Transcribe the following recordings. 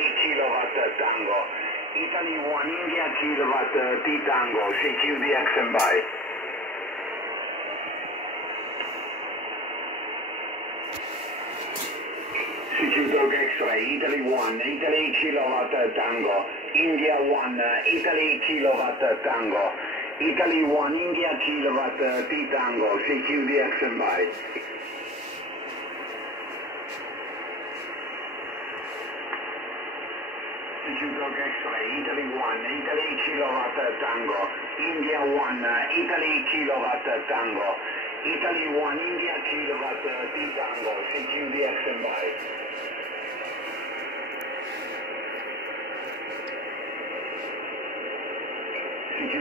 kilowatt Tango, Italy 1 India kilowatt T Tango, CQDX and by. CQ Dog X-ray, Italy 1, Italy kilowatt Tango, India 1, Italy kilowatt Tango, Italy 1 India kilowatt T Tango, CQDX and by. Dog X-ray, Italy 1, Italy kilowatt Tango, India 1, Italy kilowatt Tango, Italy 1, India kilowatt T Tango, CQDX and by.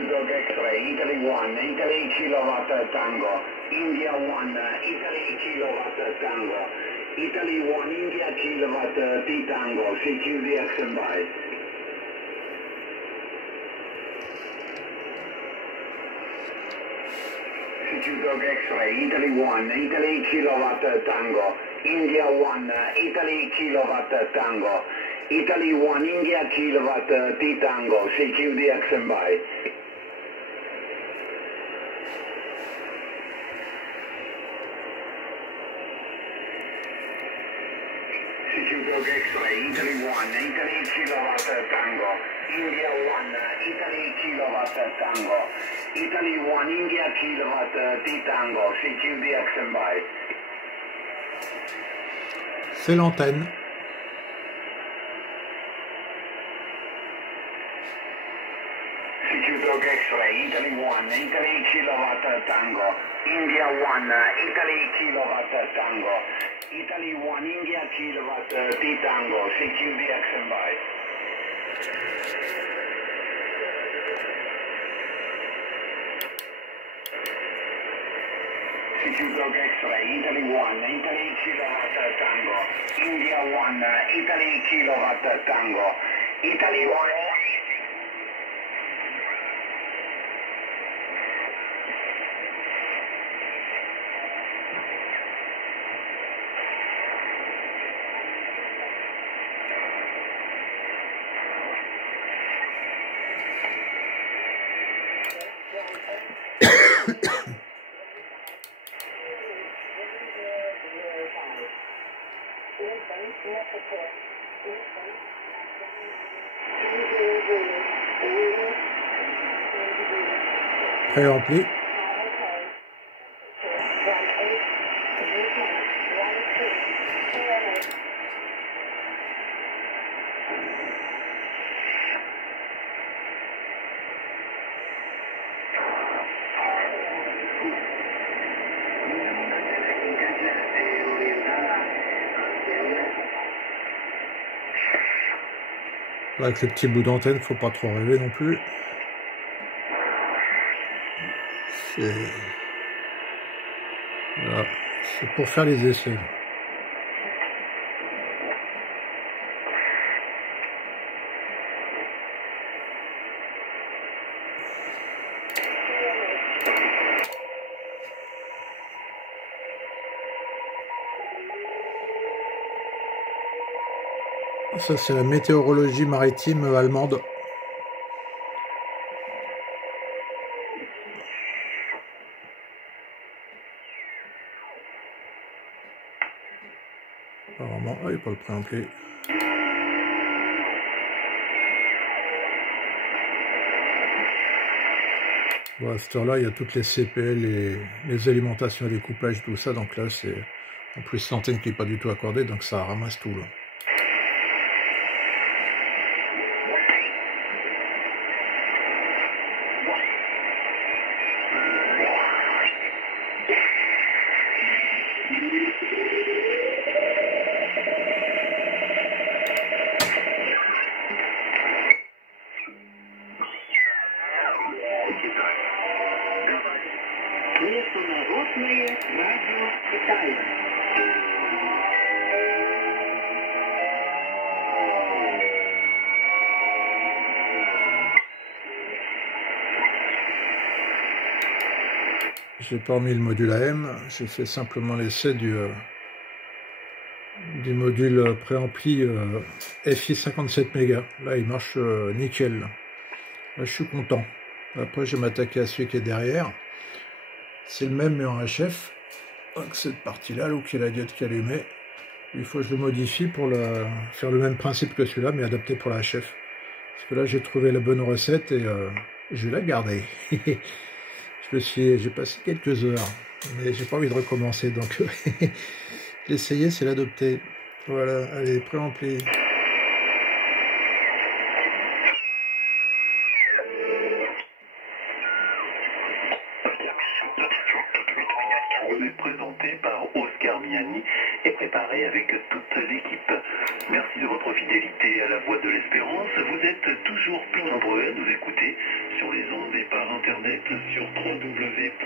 Dog X-ray, Italy 1, Italy kilowatt Tango, India 1, Italy kilowatt Tango, Italy 1, India kilowatt T Tango, CQDX and by. Dog X-ray, Italy 1, Italy kilowatt Tango, India 1, Italy kilowatt Tango, Italy 1, India kilowatt T Tango, CQDX and by. Dog X-ray, Italy 1, Italy kilowatt Tango, India 1, Italy kilowatt Tango, Italy 1, India kilowatt T Tango, CQDX and by. C'est l'antenne. Dog X-ray, Italy 1, Italy kilowatt Tango, India 1, Italy kilowatt Tango, Italy 1, India kilowatt T Tango, CQDX and by. Dog X-ray, Italy 1, Italy kilowatt Tango, India 1, Italy kilowatt Tango, Italy 1. Préampli. Là, avec le petit bout d'antenne, faut pas trop rêver non plus. Voilà. C'est pour faire les essais. Ça, c'est la météorologie maritime allemande. Apparemment, il n'y a pas le préampli. Bon, à cette heure-là, il y a toutes les CPL, les alimentations et les couplages, tout ça. Donc là, c'est en plus l'antenne qui n'est pas du tout accordée, donc ça ramasse tout là. J'ai pas mis le module AM, j'ai fait simplement l'essai des modules préampli FI 57 mégas. Là, il marche nickel. Là, je suis content. Après, je vais m'attaquer à celui qui est derrière. C'est le même, mais en HF. Donc, cette partie-là, là, où il y a la diode qui est allumée, il faut que je le modifie pour faire le même principe que celui-là, mais adapté pour la HF. Parce que là, j'ai trouvé la bonne recette et je vais la garder. J'ai passé quelques heures, mais j'ai pas envie de recommencer, donc l'essayer, c'est l'adopter. Voilà, allez, préampli. Présenté par Oscar Miani et préparé avec toute l'équipe. Merci de votre fidélité à la Voix de l'Espérance. Vous êtes toujours plus nombreux à nous écouter sur les ondes et par internet sur www.awr.org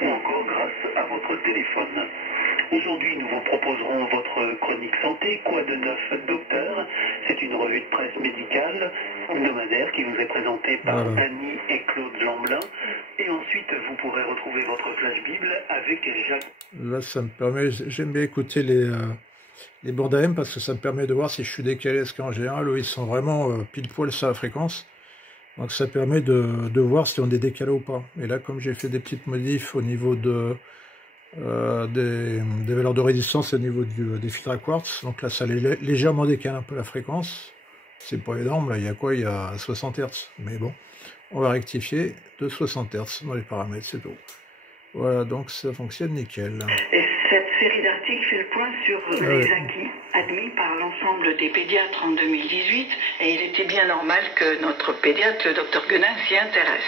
ou encore grâce à votre téléphone. Aujourd'hui, nous vous proposerons votre chronique santé, Quoi de neuf, docteur? C'est une revue de presse médicale hebdomadaire qui vous est présentée par Dany et Claude Lamblin. Et ensuite, vous pourrez retrouver votre flash Bible avec Jacques. Là, ça me permet, j'aime bien écouter les bandes AM parce que ça me permet de voir si je suis décalé, parce qu'en général, eux, ils sont vraiment pile poil sur la fréquence. Donc ça permet de voir si on est décalé ou pas. Et là, comme j'ai fait des petites modifs au niveau des valeurs de résistance au niveau des filtres à quartz, donc là, ça légèrement décale un peu la fréquence. C'est pas énorme, là, il y a quoi? Il y a 60 Hz. Mais bon, on va rectifier de 60 Hz dans les paramètres, c'est tout. Voilà, donc ça fonctionne nickel. Et cette série d'articles fait le point sur les acquis admis par l'ensemble des pédiatres en 2018, et il était bien normal que notre pédiatre, le Dr Guenin, s'y intéresse.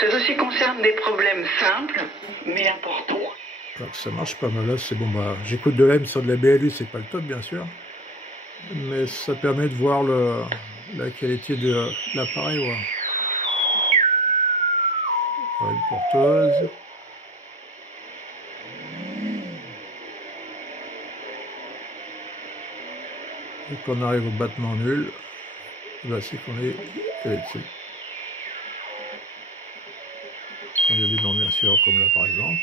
Ce dossier concerne des problèmes simples, mais importants. Alors, ça marche pas mal, là, c'est bon, bah, j'écoute de l'AM sur de la BLU, c'est pas le top, bien sûr, mais ça permet de voir la qualité de l'appareil, voilà. Une porteuse. Et qu'on arrive au battement nul, là c'est qu'on est calé dessus. Quand il y a des dents bien sûr, comme là par exemple.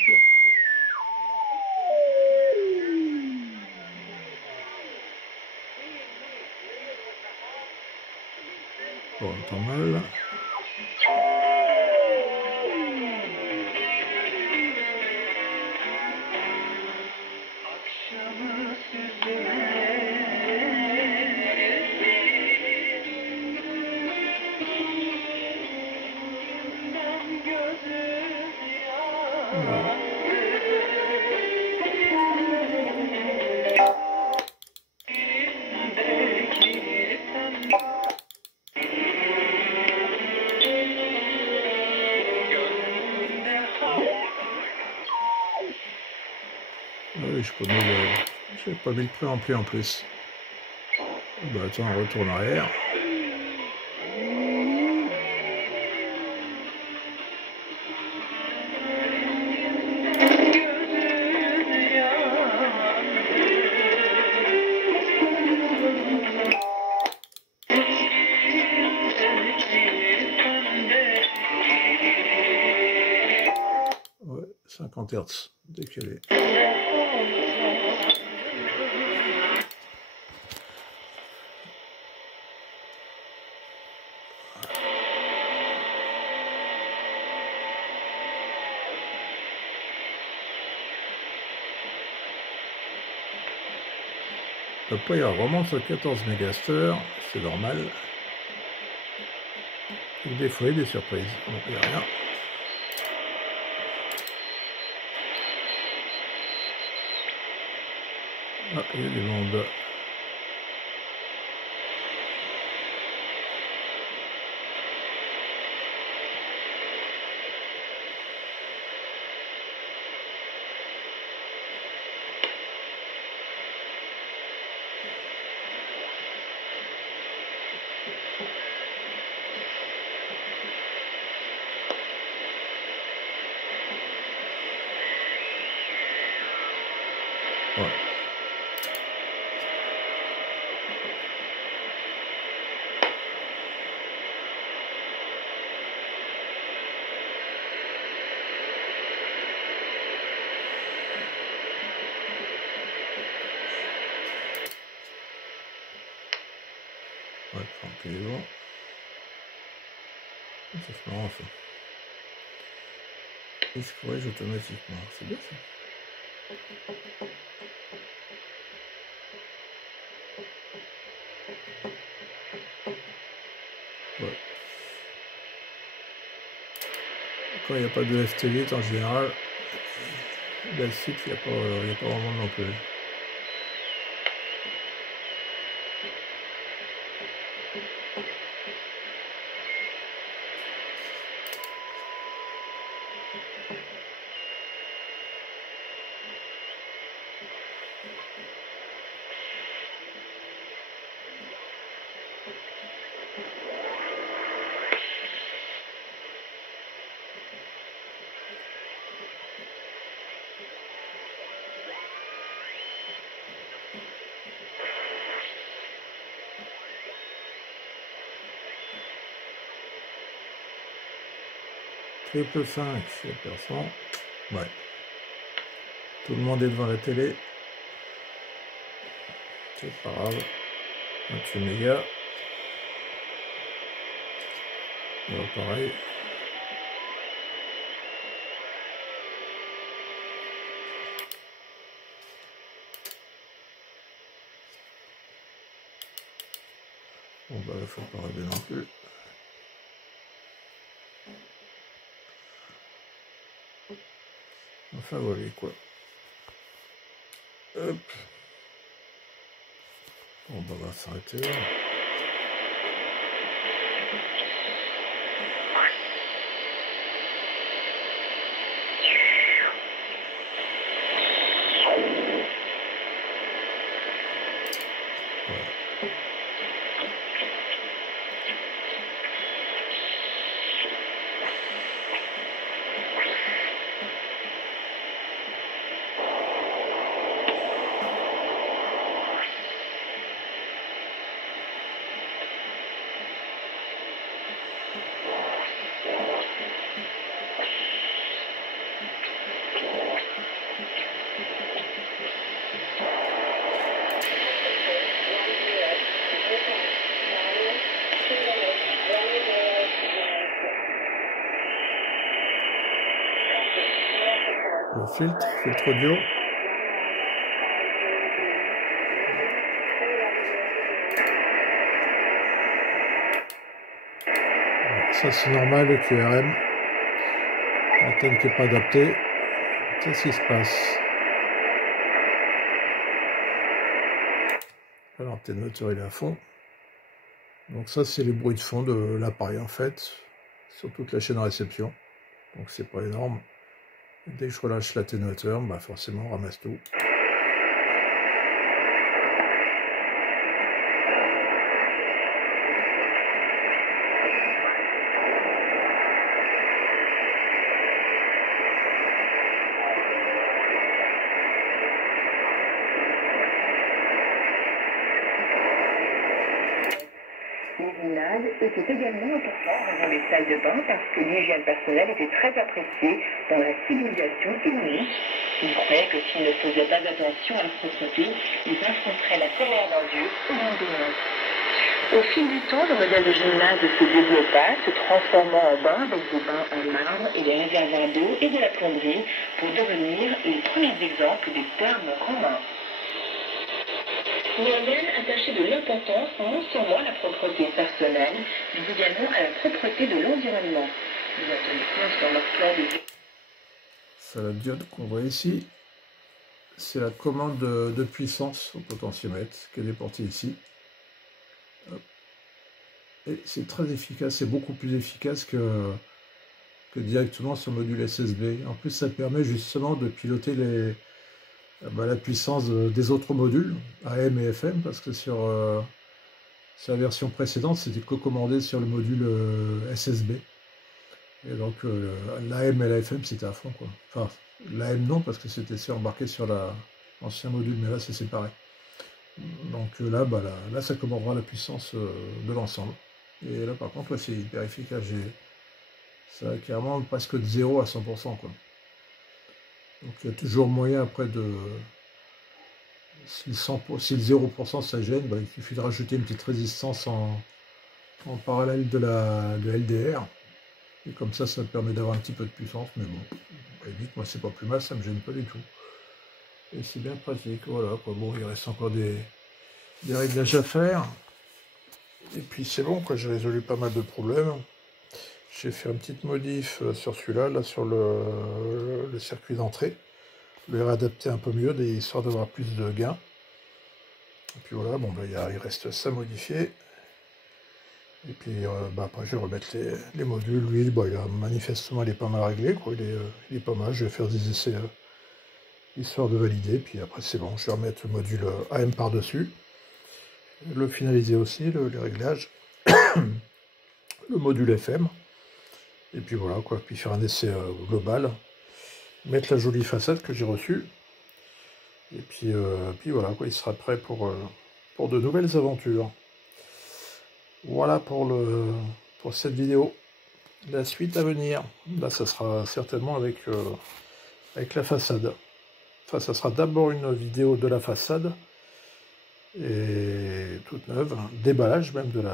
Bon, on entend mal. Je n'ai pas mis le préampli en plus. Bah attends, on retourne en arrière. Ouais, 50 Hz décalé. Après, il remonte sur 14 mégasters, c'est normal. Et des fois, il y a des surprises. Bon, il n'y a rien. Ah, il y a des bandes. Ouais. Ouais, tranquillement. Ça c'est marrant ça. Il se corrige automatiquement. C'est bien ça. Ouais. Quand il n'y a pas de FT8 en général, le site, il n'y a pas vraiment non plus. Triple 5, c'est personne. Ouais. Tout le monde est devant la télé. C'est pas grave. 28 mégas. Alors pareil. Bon bah il faut pas rêver non plus. Enfin voilà quoi. Hop. Bon bah on va s'arrêter là. Le filtre audio. Ça c'est normal le QRM. L'antenne qui n'est pas adaptée. C'est ce qui se passe. L'antenne moteur il est à fond. Donc ça c'est les bruits de fond de l'appareil en fait. Sur toute la chaîne réception. Donc c'est pas énorme. Dès que je relâche l'atténuateur, bah forcément on ramasse tout. Les gymnases étaient également importants dans les salles de bain parce que l'hygiène personnelle était très appréciée dans la civilisation iranienne. Ils croyaient que s'ils ne faisaient pas attention à leur propreté, ils affronteraient la colère d'un dieu ou d'un démon. Au fil du temps, le modèle de gymnase se développa, se transformant en bain avec des bains en marbre et des réservoirs d'eau et de la plomberie pour devenir les premiers exemples des thermes romains. Néanmoins, attaché de l'importance non seulement à la propreté personnelle, mais également à la propreté de l'environnement. Nous avons tenu compte dans leur plan de... C'est la diode qu'on voit ici. C'est la commande de puissance au potentiomètre qui est déportée ici. Hop. Et c'est très efficace, c'est beaucoup plus efficace que directement sur le module SSB. En plus, ça permet justement de piloter la puissance des autres modules, AM et FM, parce que sur la version précédente, c'était commandé sur le module SSB. Et donc, l'AM et l'AFM, c'était à fond, quoi. Enfin, l'AM non, parce que c'était embarqué sur l'ancien module, mais là, c'est séparé. Donc là, là, ça commandera la puissance de l'ensemble. Et là, par contre, c'est hyper efficace. Ça a carrément presque de 0 à 100%, quoi. Donc il y a toujours moyen après Si le 0% ça gêne, bah, il suffit de rajouter une petite résistance en parallèle de LDR. Et comme ça permet d'avoir un petit peu de puissance. Mais bon, à la limite, moi c'est pas plus mal, ça me gêne pas du tout. Et c'est bien pratique, voilà quoi. Bon, il reste encore des réglages à faire. Et puis c'est bon, quoi, j'ai résolu pas mal de problèmes. J'ai fait une petite modif sur celui-là, là, sur le circuit d'entrée. Je l'ai réadapté un peu mieux, histoire d'avoir plus de gains. Et puis voilà, bon, bah, il reste ça modifié. Et puis bah, après, je vais remettre les modules. Lui, bah, manifestement, il est pas mal réglé, quoi. Il est pas mal. Je vais faire des essais histoire de valider. Puis après, c'est bon, je vais remettre le module AM par-dessus. Le finaliser aussi, les réglages. Le module FM. Et puis voilà, quoi. Puis faire un essai global. Mettre la jolie façade que j'ai reçue. Et puis voilà, quoi. Il sera prêt pour de nouvelles aventures. Voilà pour cette vidéo. La suite à venir, là ça sera certainement avec la façade. Enfin, ça sera d'abord une vidéo de la façade, et toute neuve, déballage même de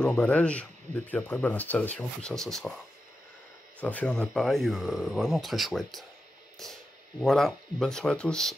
l'emballage, et puis après bah, l'installation, tout ça, ça fait un appareil vraiment très chouette. Voilà, bonne soirée à tous.